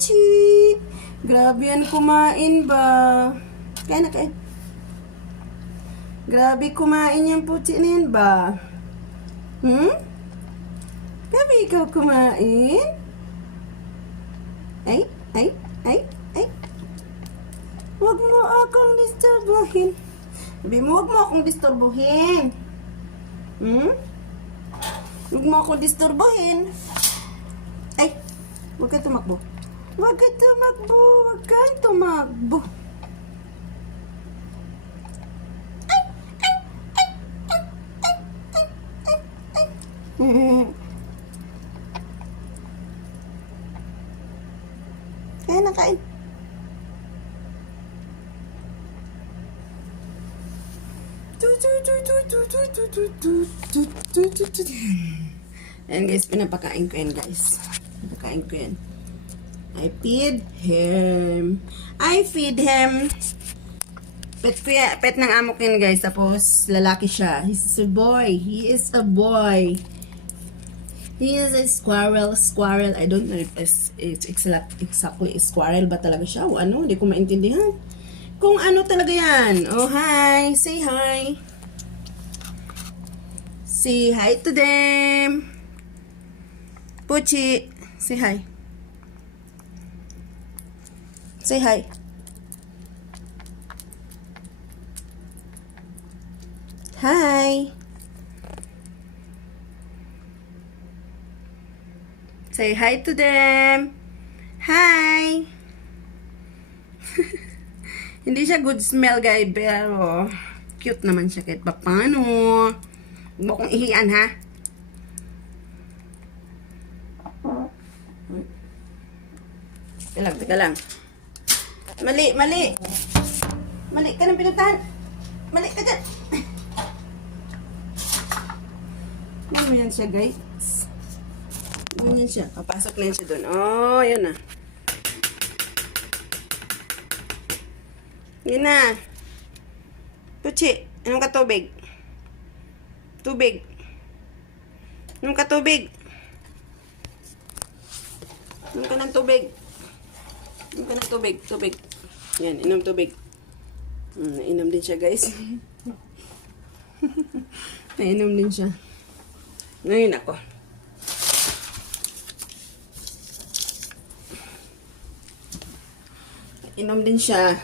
Puchi! Grabe yan kumain ba? Kain na, kain. Grabe kumain yung Puchi na yan ba? Grabe ikaw kumain? Ay, ay, ay, ay. Huwag mo akong disturbuhin. Sabi mo, huwag mo akong disturbuhin. Huwag mo akong disturbuhin. Ay, huwag ka tumakbo. Huwag ka tumakbo. Huwag ka tumakbo. Ay, ay, ay, ay, ay, ay, ay, ay. Kain na, kain. Ayan guys, pinapakain ko yan guys. Pinapakain ko yan. I feed him. I feed him. Pet ng amo ko yan guys. Tapos lalaki siya. He's a boy. He is a boy. He is a squirrel. Squirrel. I don't know if it's exactly a squirrel ba talaga siya o ano. Hindi ko maintindihan. Kung ano talaga yan. Oh, hi. Say hi. Say hi to them. Puchi. Say hi. Say hi. Hi. Say hi to them. Hi. Hindi siya good smell guys, pero cute naman siya kahit paano. Huwag mo kong ihian ha. Teka lang. Mali, mali. Mali ka ng pinuntahan. Mali ka dyan. Ganyan siya guys. Ganyan siya. Papasok na yan siya doon. Oh, yan na. Yan na. Puchi, anong ka tubig? Tubig. Anong ka tubig? Anong ka ng tubig? Anong ka ng tubig? Tubig. Yan, inom tubig. Nainom din siya guys. Nainom din siya. Ngayon ako. Inom din siya.